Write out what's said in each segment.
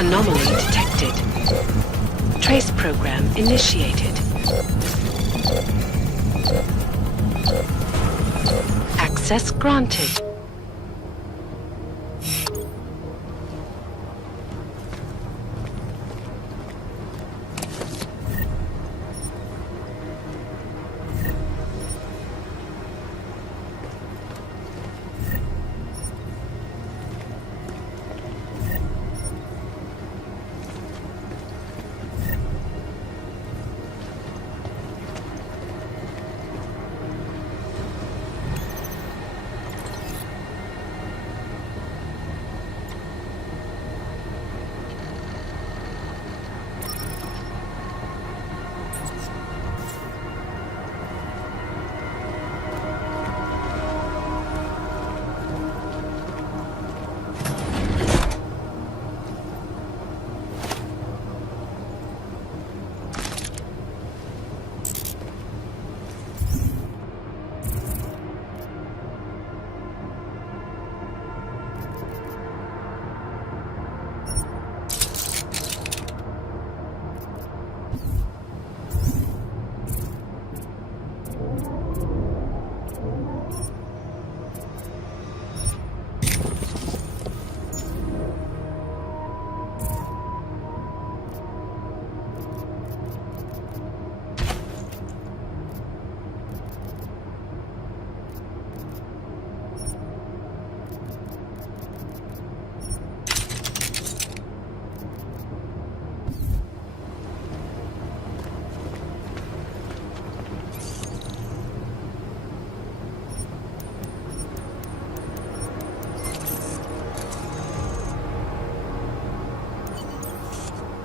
Anomaly detected. Trace program initiated. Access granted.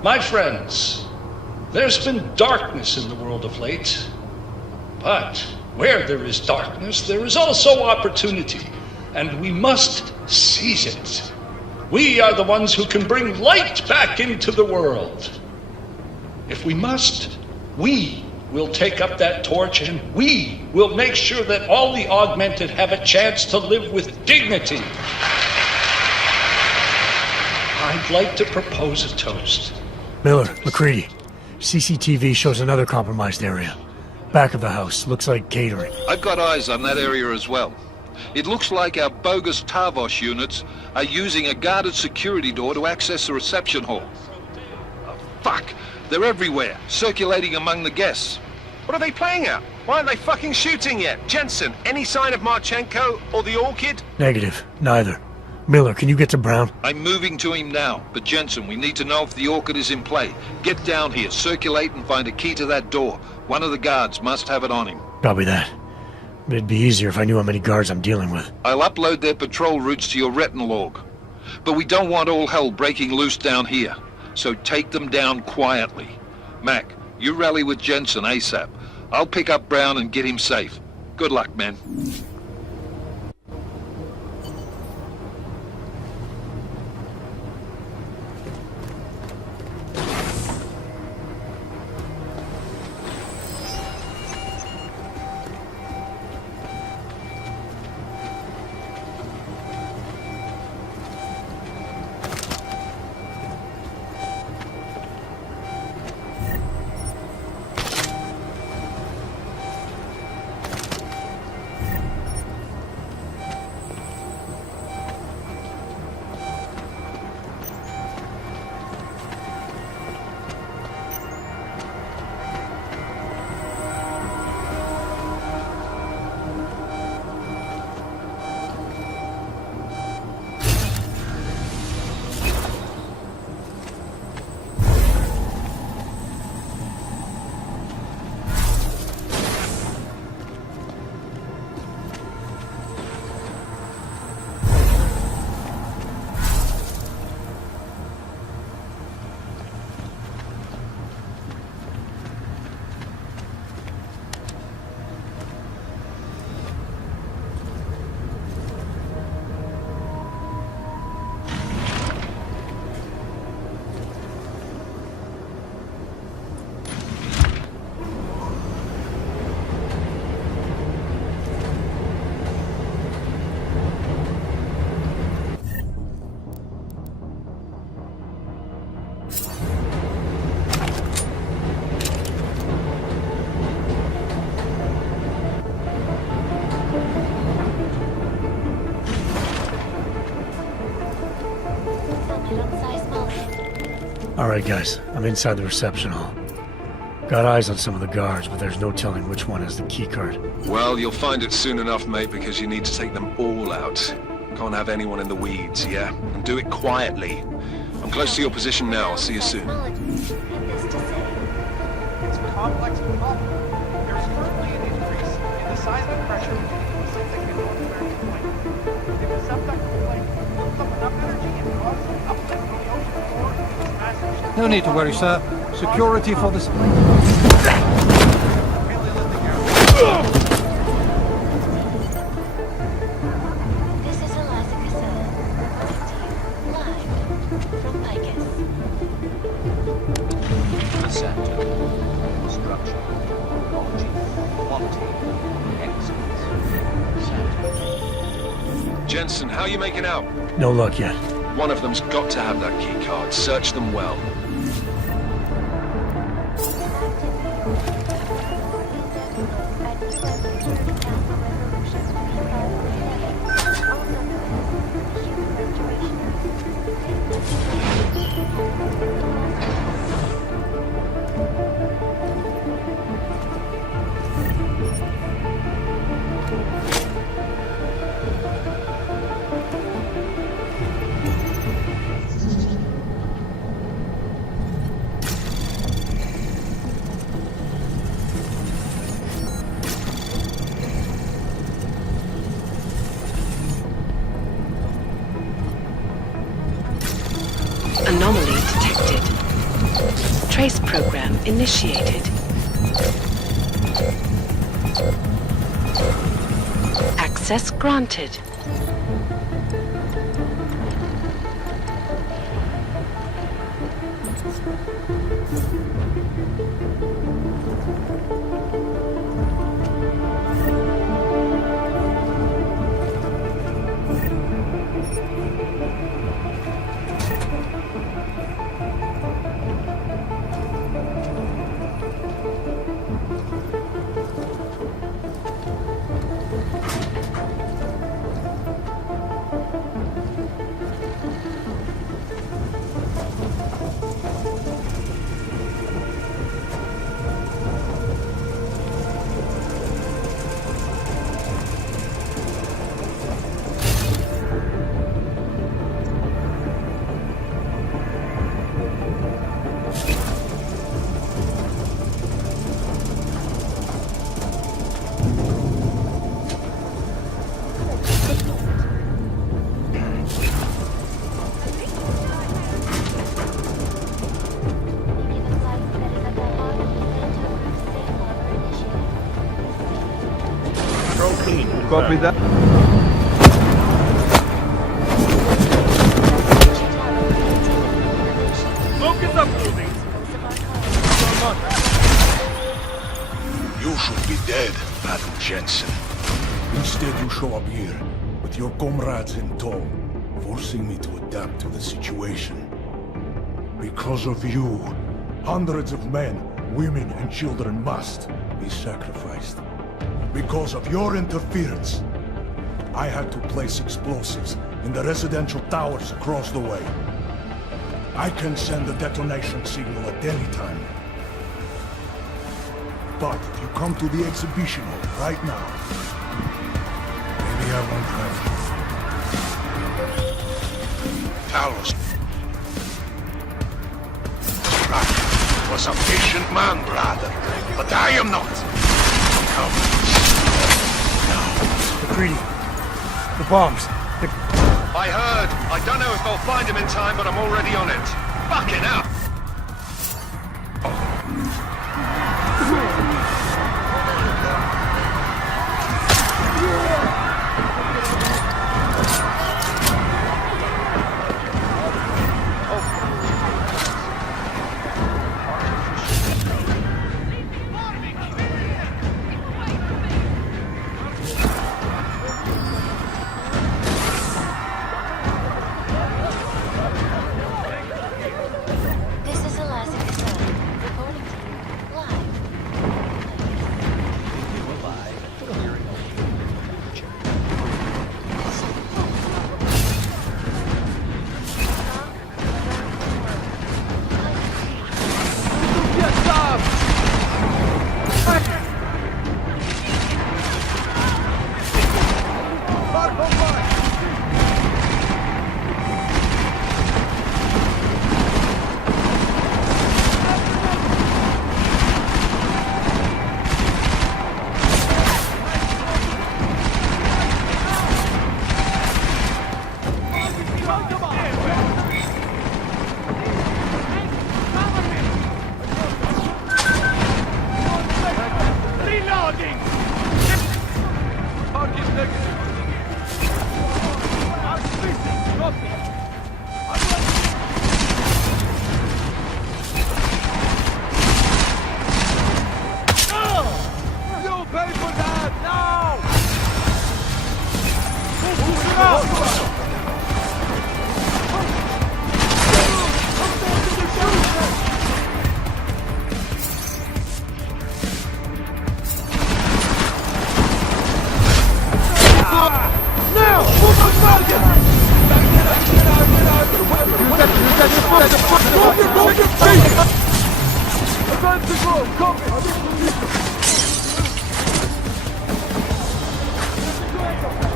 My friends, there's been darkness in the world of late. But where there is darkness, there is also opportunity, and we must seize it. We are the ones who can bring light back into the world. If we must, we will take up that torch, and we will make sure that all the augmented have a chance to live with dignity. I'd like to propose a toast. Miller, McCready. CCTV shows another compromised area. Back of the house. Looks like catering. I've got eyes on that area as well. It looks like our bogus Tavos units are using a guarded security door to access the reception hall. Oh, fuck! They're everywhere, circulating among the guests. What are they playing at? Why aren't they fucking shooting yet? Jensen, any sign of Marchenko or the Orchid? Negative. Neither. Miller, can you get to Brown? I'm moving to him now, but Jensen, we need to know if the Orchid is in play. Get down here, circulate and find a key to that door. One of the guards must have it on him. Copy that. It'd be easier if I knew how many guards I'm dealing with. I'll upload their patrol routes to your retinal log. But we don't want all hell breaking loose down here. So take them down quietly. Mac, you rally with Jensen ASAP. I'll pick up Brown and get him safe. Good luck, man. Alright guys, I'm inside the reception hall. Got eyes on some of the guards, but there's no telling which one has the keycard. Well, you'll find it soon enough, mate, because you need to take them all out. Can't have anyone in the weeds, yeah? And do it quietly. I'm close to your position now. I'll see you soon. It's a complex problem. There's currently an increase in the seismic pressure beginning to cyclic in North American Point. If the subductive plate builds up enough energy and causes an uplift in the ocean floor, this massive shift... No need to worry, sir. Security for this... This is Eliza Casella, reporting to you live from Picus. Center, structure, technology, quality, excellence. Center. Jensen, how are you making out? No luck yet. One of them's got to have that key card. Search them well. Anomaly detected. Trace program initiated. Access granted. Copy that. Focus up, moving! You should be dead, Madam Jensen. Instead, you show up here with your comrades in tow, forcing me to adapt to the situation. Because of you, hundreds of men, women, and children must be sacrificed. Because of your interference, I had to place explosives in the residential towers across the way. I can send a detonation signal at any time. But if you come to the exhibition hall right now, maybe I won't have you. Talos was a patient man, brother, but I am not. Come. McCready. The bombs. I heard. I don't know if I'll find him in time, but I'm already on it. Fucking hell!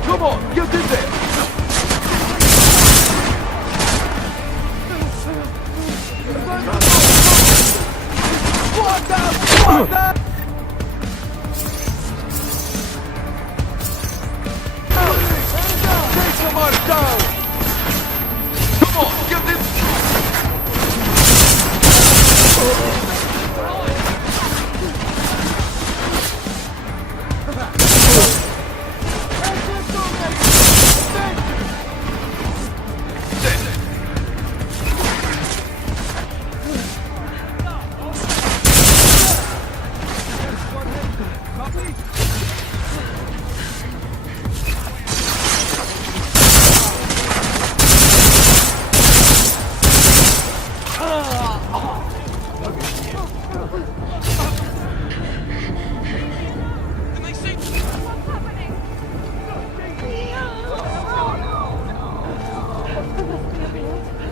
Come on, get in there! Take someone down! Come on, get in!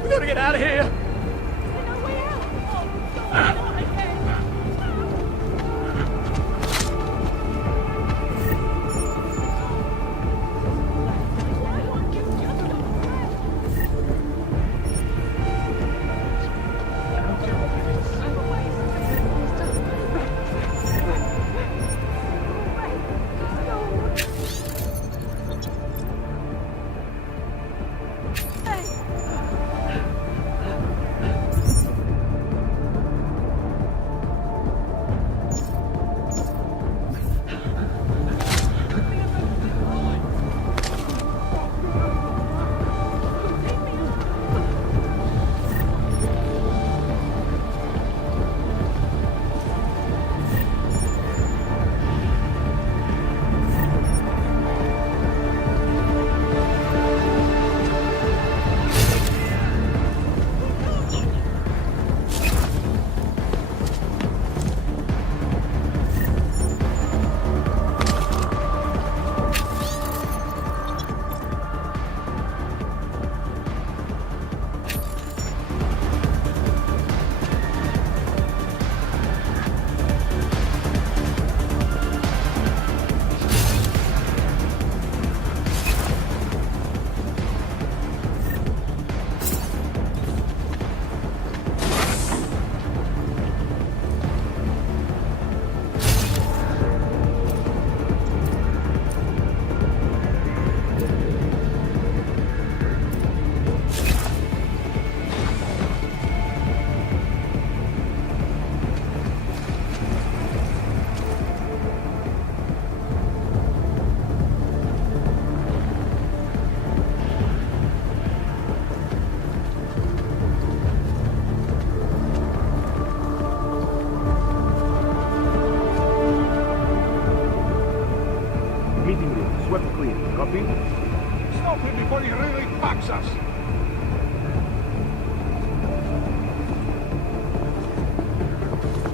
We gotta get out of here! Meeting room, swept clean. Copy? Stop him before he really backs us!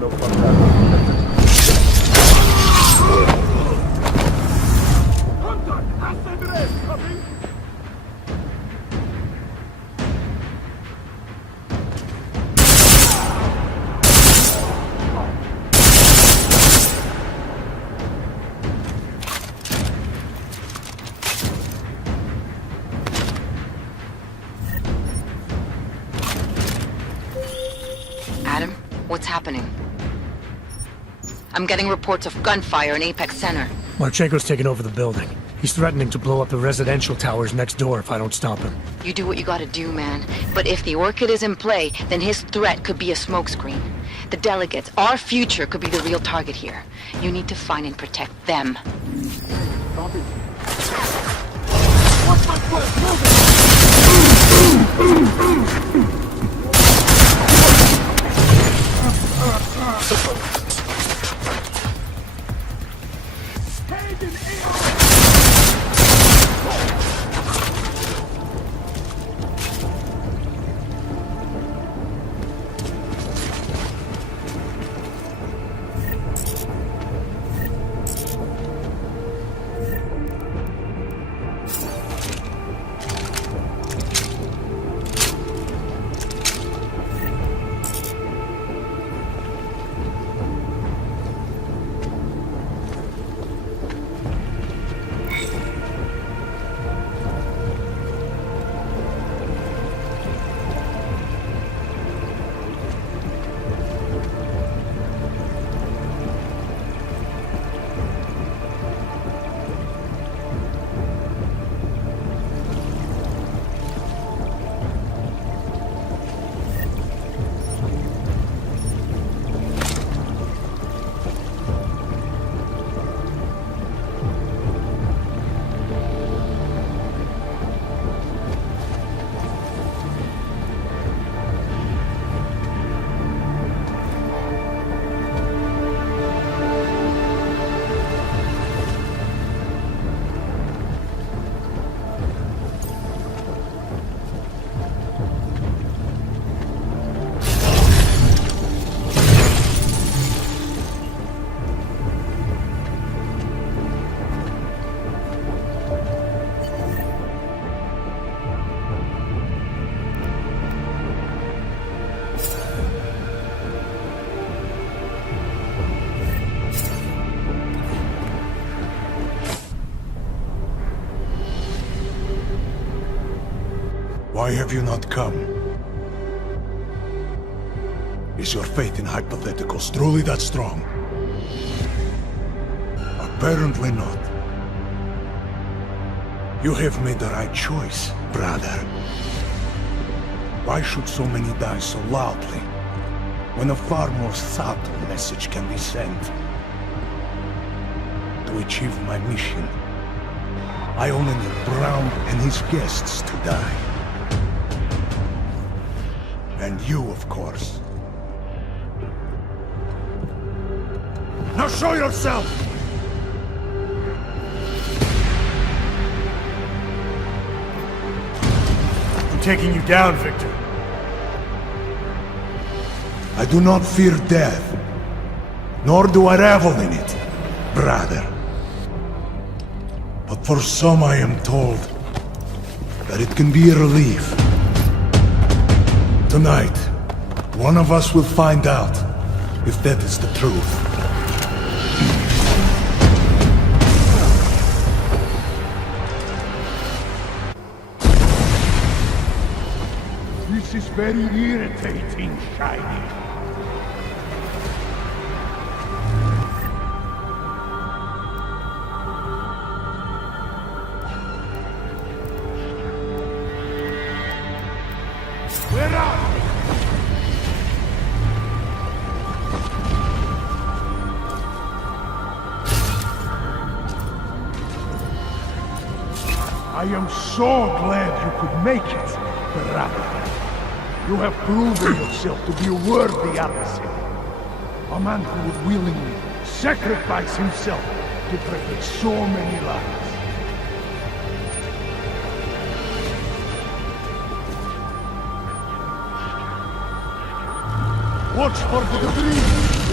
No contact. Contact! Ascendere! Copy? Adam, what's happening? I'm getting reports of gunfire in Apex Center. Marchenko's taken over the building. He's threatening to blow up the residential towers next door if I don't stop him. You do what you gotta do, man. But if the Orchid is in play, then his threat could be a smokescreen. The delegates, our future, could be the real target here. You need to find and protect them. Why have you not come? Is your faith in hypotheticals truly that strong? Apparently not. You have made the right choice, brother. Why should so many die so loudly, when a far more subtle message can be sent? To achieve my mission, I only need Brown and his guests to die. And you, of course. Now show yourself! I'm taking you down, Victor. I do not fear death, nor do I revel in it, brother. But for some I am told that it can be a relief. Tonight, one of us will find out if that is the truth. This is very irritating, Shiny. Where are we? I am so glad you could make it, brother. You have proven yourself to be a worthy adversary. A man who would willingly sacrifice himself to protect so many lives. Watch for the debris!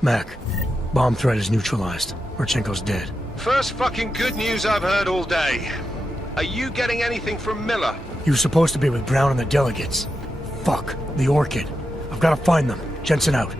Mac, bomb threat is neutralized. Marchenko's dead. First fucking good news I've heard all day. Are you getting anything from Miller? He was supposed to be with Brown and the delegates. Fuck, the Orchid. I've got to find them. Jensen out.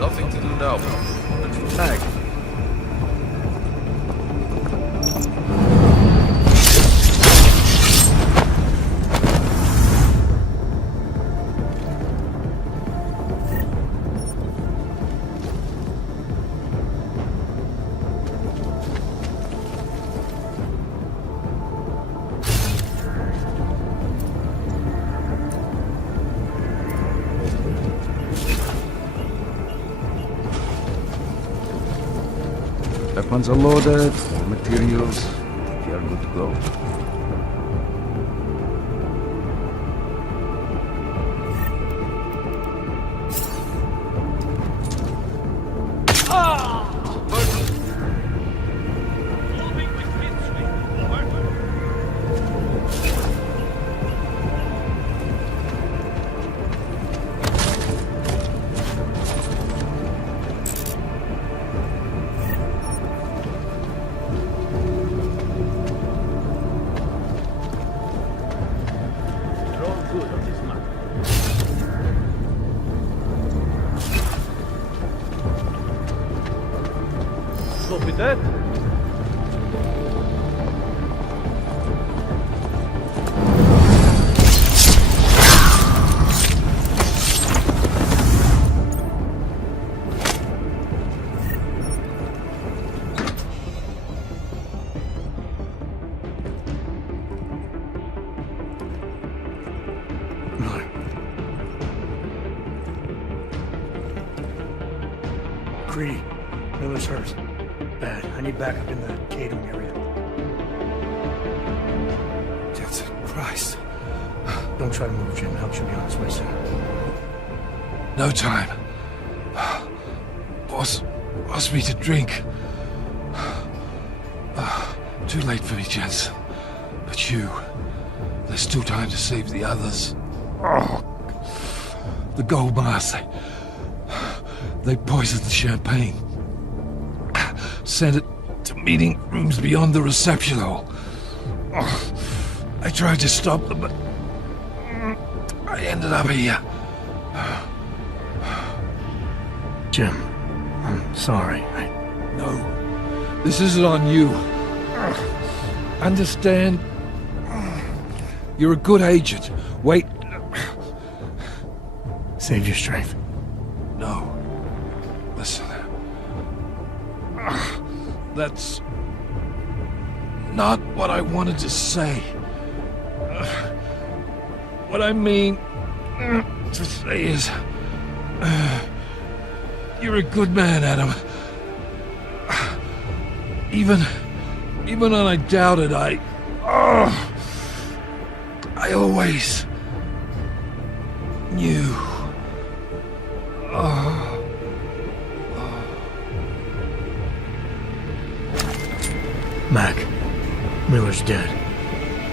Nothing to do now. Tag. Weapons are loaded, all materials. We are good to go. Copy that. Greedy. Miller's hurt. Bad. I need backup in the catering area. Jensen, Christ. Don't try to move, Jim. Help should be on its way soon. No time. Boss me to drink. Too late for me, Jensen. But you, there's still time to save the others. The gold mask, they poisoned the champagne. Sent it to meeting rooms beyond the reception hall. I tried to stop them, but I ended up here. Jim, I'm sorry. No, this isn't on you. Understand? You're a good agent. Wait. Save your strength. No. Listen. That's not what I wanted to say. What I mean to say is, you're a good man, Adam. Even when I doubted, I always knew. Mac, Miller's dead.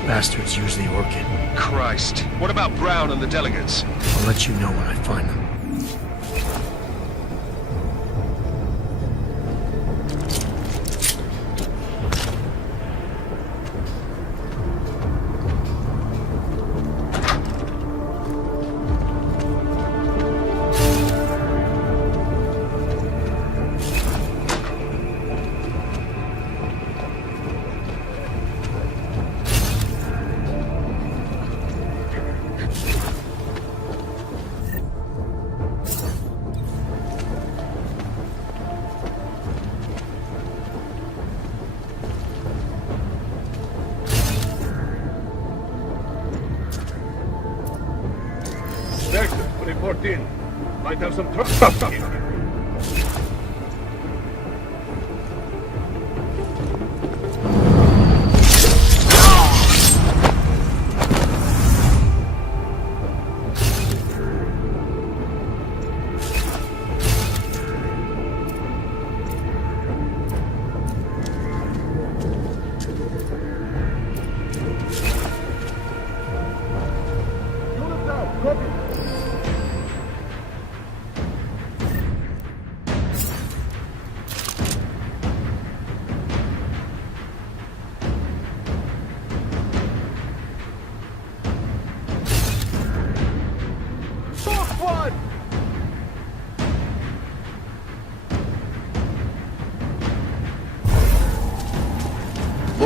Bastards use the orchid. Christ. What about Brown and the delegates? I'll let you know when I find them. Sector 314. Might have some trouble here.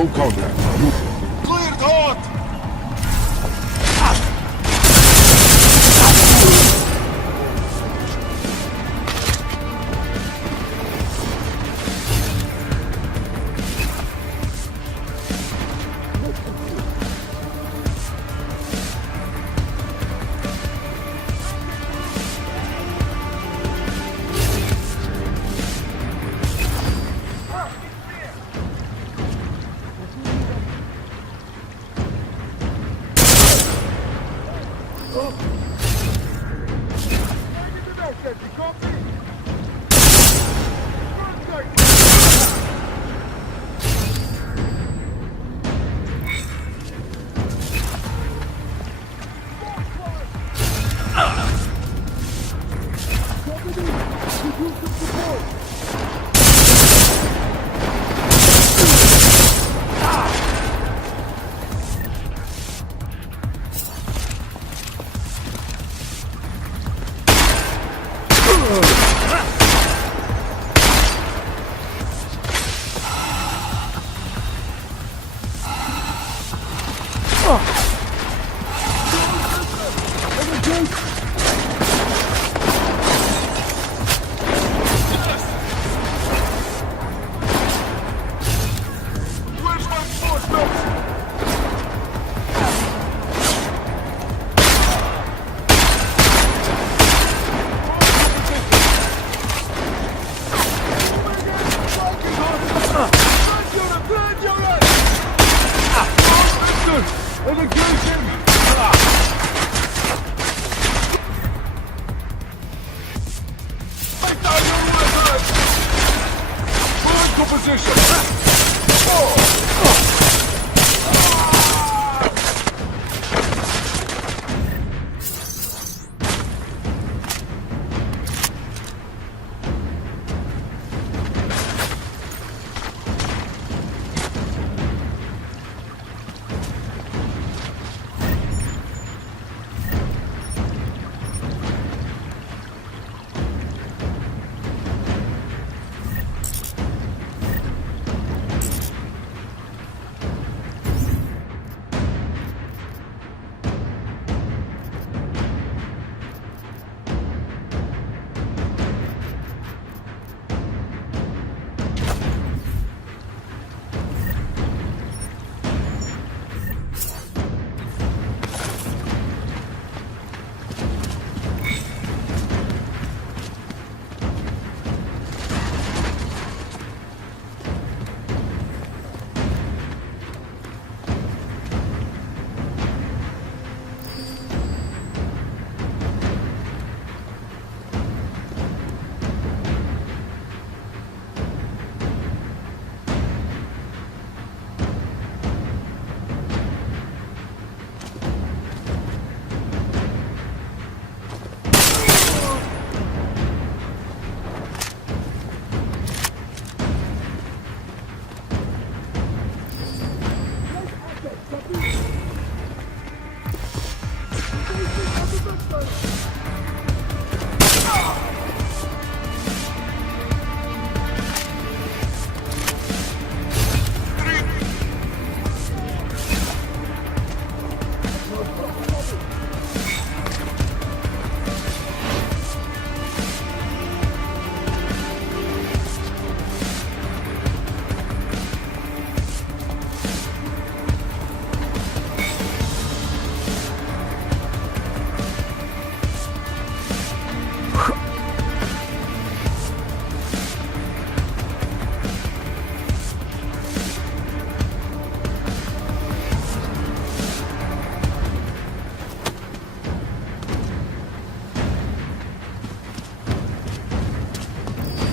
No contact. Cleared hot!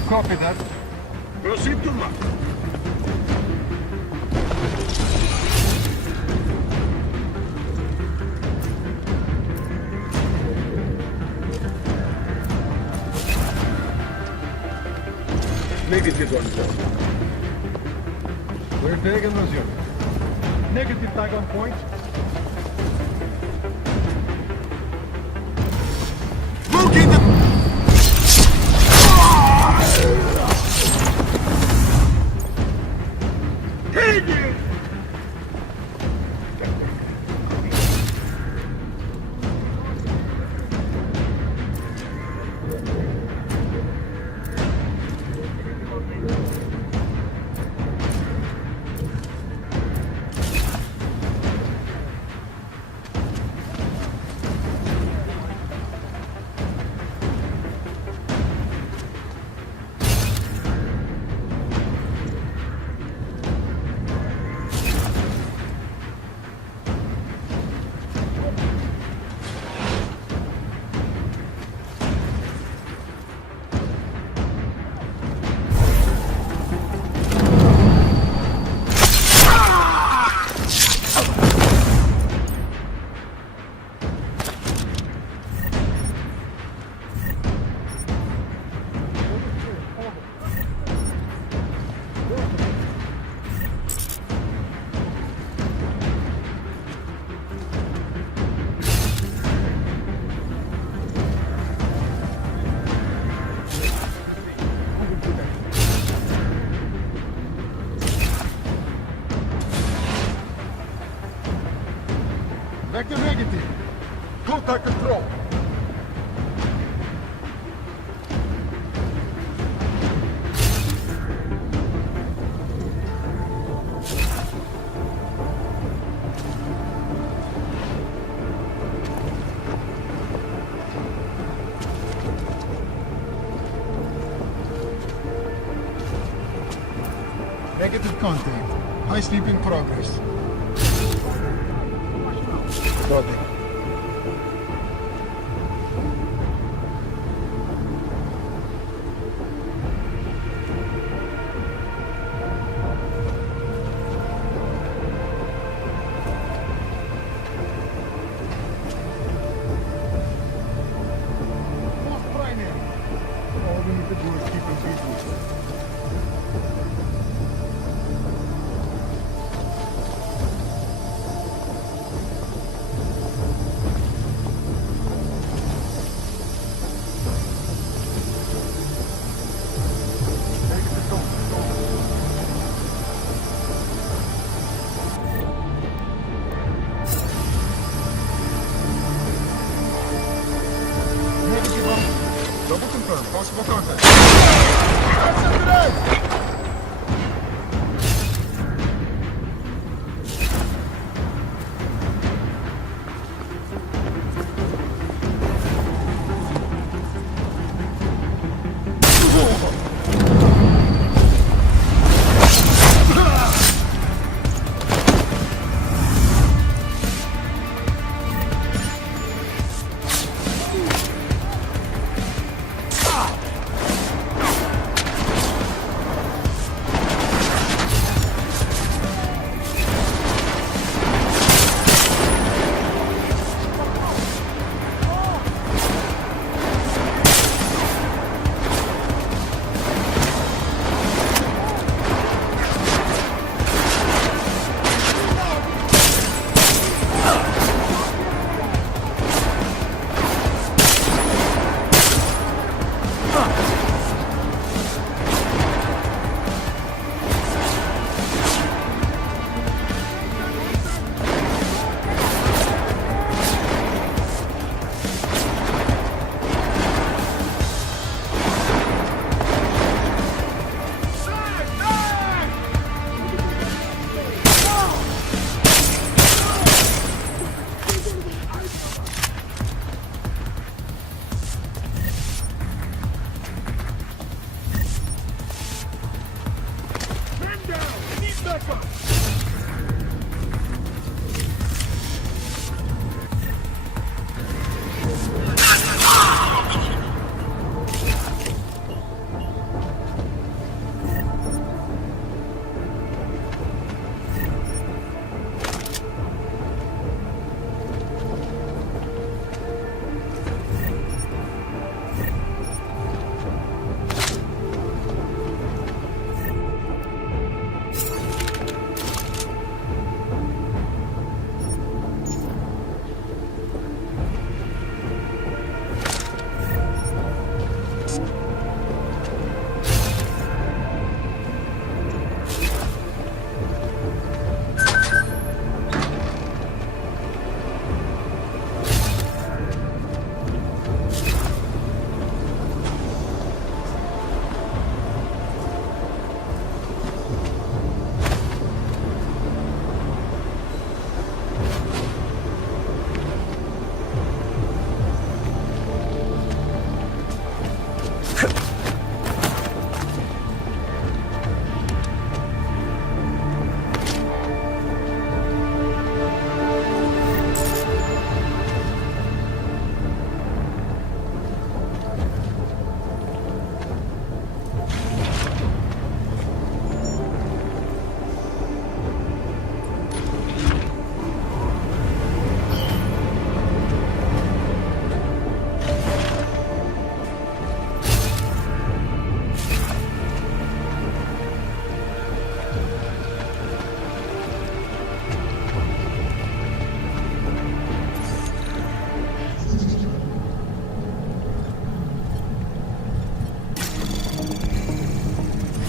Copy that. Proceed to mark. Negative on point. We're taking resume. Negative tag on point. Looking at... Take it! Negative contact. High sleep in progress. Roger. All we need to do is keep him busy. Double confirm. Possible contact.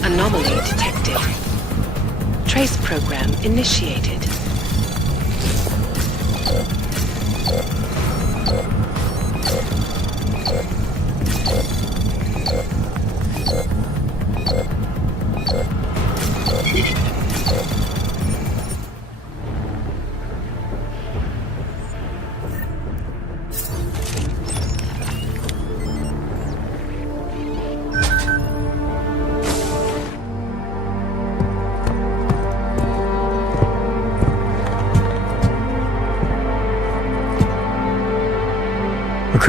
Anomaly detected. Trace program initiated.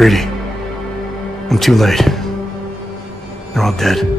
McCready. I'm too late. They're all dead.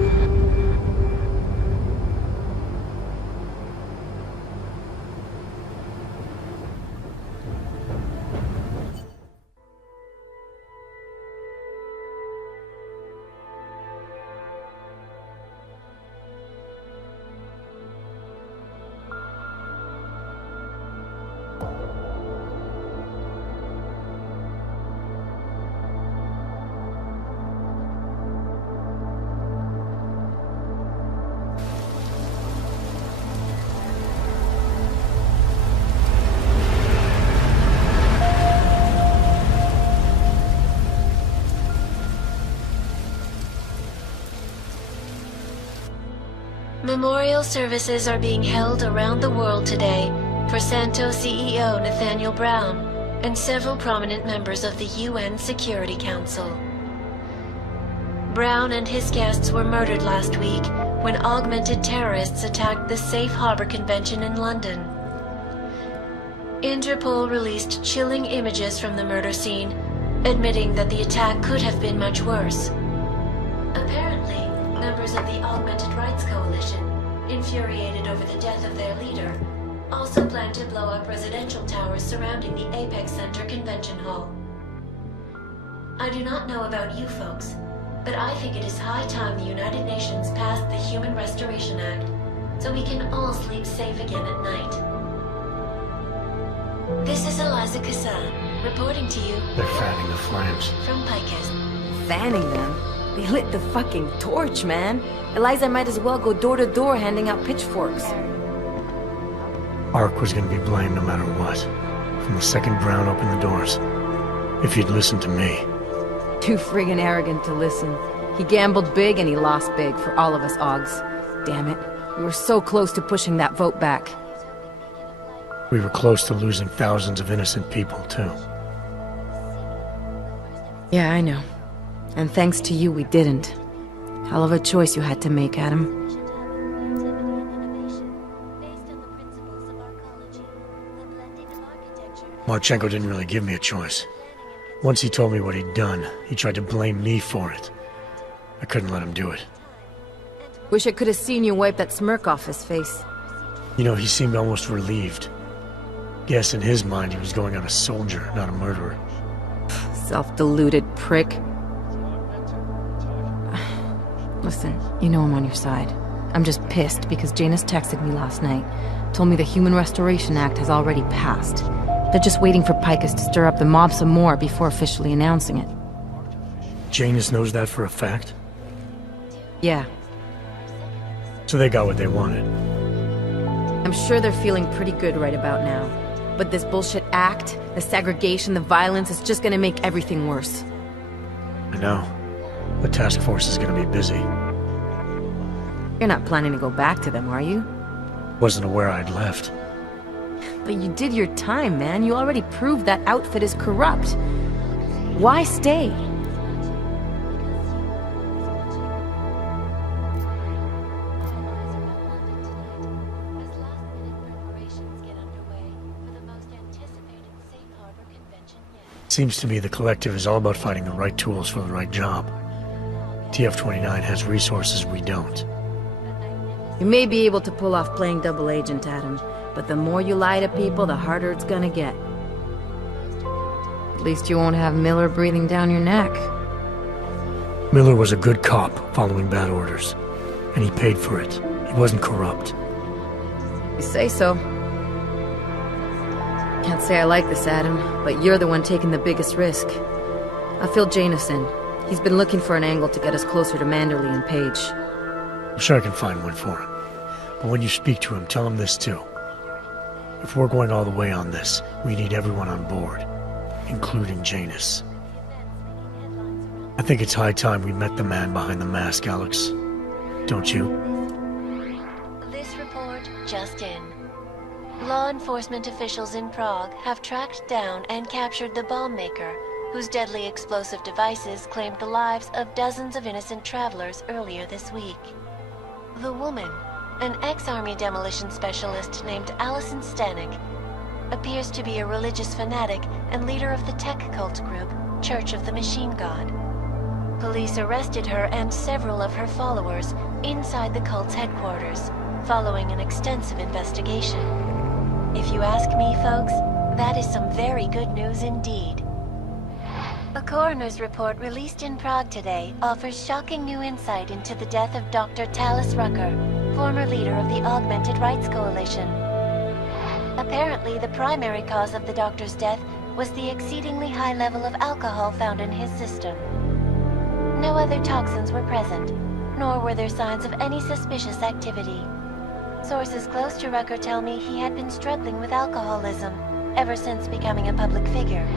Memorial services are being held around the world today for Santos CEO Nathaniel Brown and several prominent members of the UN Security Council. Brown and his guests were murdered last week when augmented terrorists attacked the Safe Harbor Convention in London. Interpol released chilling images from the murder scene, admitting that the attack could have been much worse. Apparently, members of the Augmented Rights Coalition, infuriated over the death of their leader, also plan to blow up residential towers surrounding the Apex Center Convention Hall. I do not know about you folks, but I think it is high time the United Nations passed the Human Restoration Act, so we can all sleep safe again at night. This is Eliza Kassan, reporting to you. They're fanning the flames. From Picus. Fanning them? They lit the fucking torch, man. Eliza might as well go door to door handing out pitchforks. Ark was gonna be blamed no matter what. From the second Brown opened the doors. If he'd listened to me. Too friggin' arrogant to listen. He gambled big and he lost big for all of us Augs. Damn it. We were so close to pushing that vote back. We were close to losing thousands of innocent people, too. Yeah, I know. And thanks to you, we didn't. Hell of a choice you had to make, Adam. Marchenko didn't really give me a choice. Once he told me what he'd done, he tried to blame me for it. I couldn't let him do it. Wish I could have seen you wipe that smirk off his face. You know, he seemed almost relieved. Guess in his mind he was going on a soldier, not a murderer. Self-deluded prick. Listen, you know I'm on your side. I'm just pissed because Janus texted me last night. Told me the Human Restoration Act has already passed. They're just waiting for Picus to stir up the mob some more before officially announcing it. Janus knows that for a fact? Yeah. So they got what they wanted. I'm sure they're feeling pretty good right about now. But this bullshit act, the segregation, the violence, is just gonna make everything worse. I know. The task force is gonna be busy. You're not planning to go back to them, are you? Wasn't aware I'd left. But you did your time, man. You already proved that outfit is corrupt. Why stay? Seems to me the Collective is all about finding the right tools for the right job. TF-29 has resources we don't. You may be able to pull off playing double agent, Adam, but the more you lie to people, the harder it's gonna get. At least you won't have Miller breathing down your neck. Miller was a good cop, following bad orders. And he paid for it. He wasn't corrupt. You say so. Can't say I like this, Adam, but you're the one taking the biggest risk. I feel Janus in. He's been looking for an angle to get us closer to Manderley and Page. I'm sure I can find one for him. But when you speak to him, tell him this too. If we're going all the way on this, we need everyone on board, including Janus. I think it's high time we met the man behind the mask, Alex. Don't you? This report just in. Law enforcement officials in Prague have tracked down and captured the bomb maker, whose deadly explosive devices claimed the lives of dozens of innocent travelers earlier this week. The woman, an ex-army demolition specialist named Allison Stanek, appears to be a religious fanatic and leader of the tech cult group Church of the Machine God. Police arrested her and several of her followers inside the cult's headquarters, following an extensive investigation. If you ask me, folks, that is some very good news indeed. A coroner's report released in Prague today offers shocking new insight into the death of Dr. Talis Rucker, former leader of the Augmented Rights Coalition. Apparently, the primary cause of the doctor's death was the exceedingly high level of alcohol found in his system. No other toxins were present, nor were there signs of any suspicious activity. Sources close to Rucker tell me he had been struggling with alcoholism ever since becoming a public figure.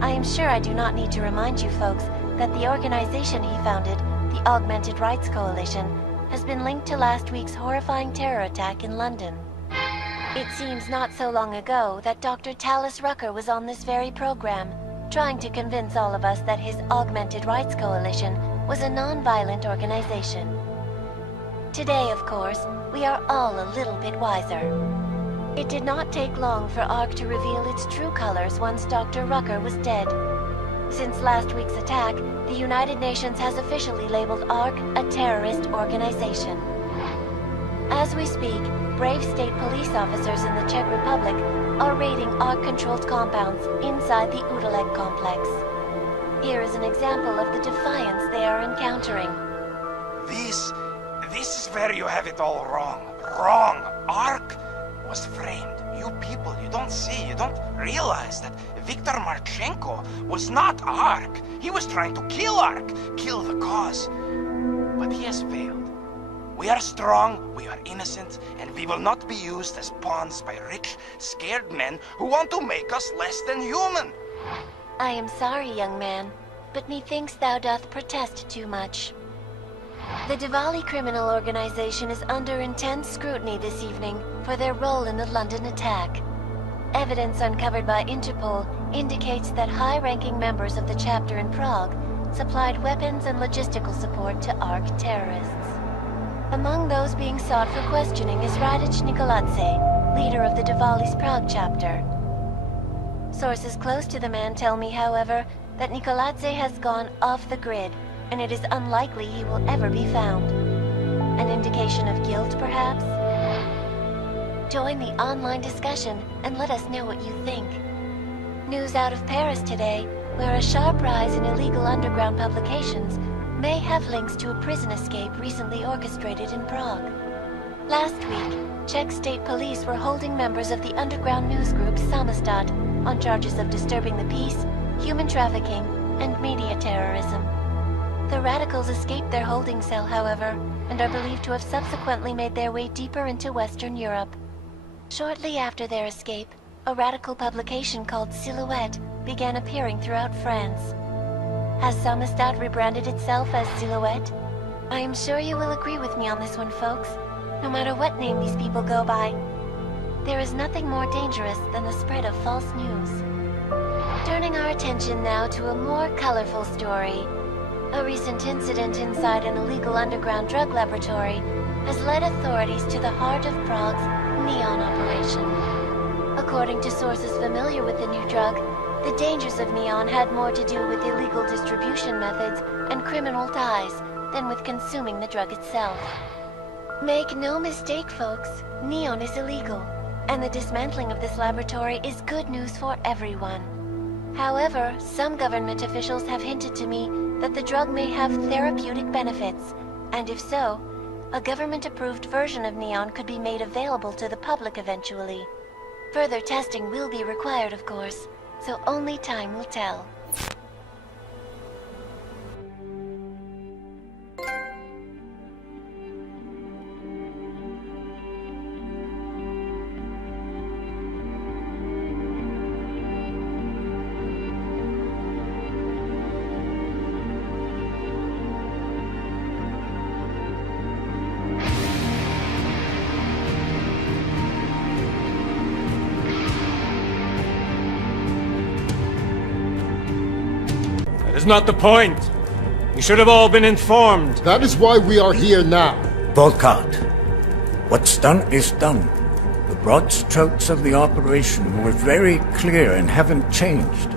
I am sure I do not need to remind you folks that the organization he founded, the Augmented Rights Coalition, has been linked to last week's horrifying terror attack in London. It seems not so long ago that Dr. Talis Rucker was on this very program, trying to convince all of us that his Augmented Rights Coalition was a non-violent organization. Today, of course, we are all a little bit wiser. It did not take long for ARC to reveal its true colors once Dr. Rucker was dead. Since last week's attack, the United Nations has officially labeled ARC a terrorist organization. As we speak, brave state police officers in the Czech Republic are raiding ARC-controlled compounds inside the Udaleg complex. Here is an example of the defiance they are encountering. This is where you have it all wrong. Wrong! ARC was framed. You people, you don't see, you don't realize that Viktor Marchenko was not ARC. He was trying to kill ARC, kill the cause. But he has failed. We are strong, we are innocent, and we will not be used as pawns by rich, scared men who want to make us less than human. I am sorry, young man, but methinks thou doth protest too much. The Diwali criminal organization is under intense scrutiny this evening for their role in the London attack. Evidence uncovered by Interpol indicates that high-ranking members of the chapter in Prague supplied weapons and logistical support to ARC terrorists. Among those being sought for questioning is Radic Nikoladze, leader of the Diwali's Prague chapter. Sources close to the man tell me, however, that Nikoladze has gone off the grid, and it is unlikely he will ever be found. An indication of guilt, perhaps? Join the online discussion and let us know what you think. News out of Paris today, where a sharp rise in illegal underground publications may have links to a prison escape recently orchestrated in Prague. Last week, Czech state police were holding members of the underground news group Samizdat on charges of disturbing the peace, human trafficking, and media terrorism. The radicals escaped their holding cell, however, and are believed to have subsequently made their way deeper into Western Europe. Shortly after their escape, a radical publication called Silhouette began appearing throughout France. Has Samizdat rebranded itself as Silhouette? I am sure you will agree with me on this one, folks, no matter what name these people go by. There is nothing more dangerous than the spread of false news. Turning our attention now to a more colorful story. A recent incident inside an illegal underground drug laboratory has led authorities to the heart of Prague's Neon operation. According to sources familiar with the new drug, the dangers of Neon had more to do with illegal distribution methods and criminal ties than with consuming the drug itself. Make no mistake, folks, Neon is illegal, and the dismantling of this laboratory is good news for everyone. However, some government officials have hinted to me that the drug may have therapeutic benefits, and if so, a government-approved version of Neon could be made available to the public eventually. Further testing will be required, of course, so only time will tell. That is not the point. You should have all been informed. That is why we are here now. Volkart, what's done is done. The broad strokes of the operation were very clear and haven't changed.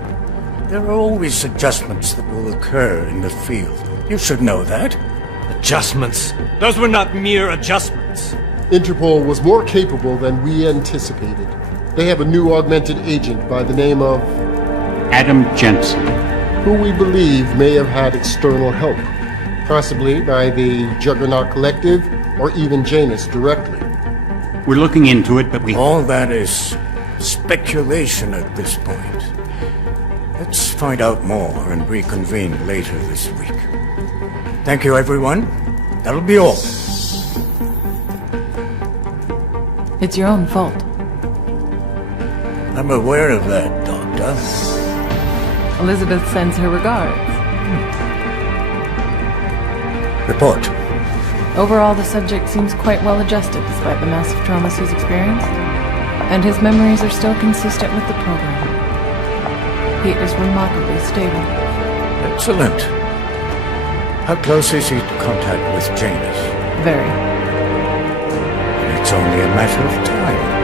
There are always adjustments that will occur in the field. You should know that. Adjustments? Those were not mere adjustments. Interpol was more capable than we anticipated. They have a new augmented agent by the name of... Adam Jensen. Who we believe may have had external help. Possibly by the Juggernaut Collective, or even Janus directly. We're looking into it, but we... All that is speculation at this point. Let's find out more and reconvene later this week. Thank you, everyone. That'll be all. It's your own fault. I'm aware of that, Doctor. Elizabeth sends her regards. Report. Overall, the subject seems quite well adjusted despite the massive traumas he's experienced, and his memories are still consistent with the program. He is remarkably stable. Excellent. How close is he to contact with Janus? Very. It's only a matter of time.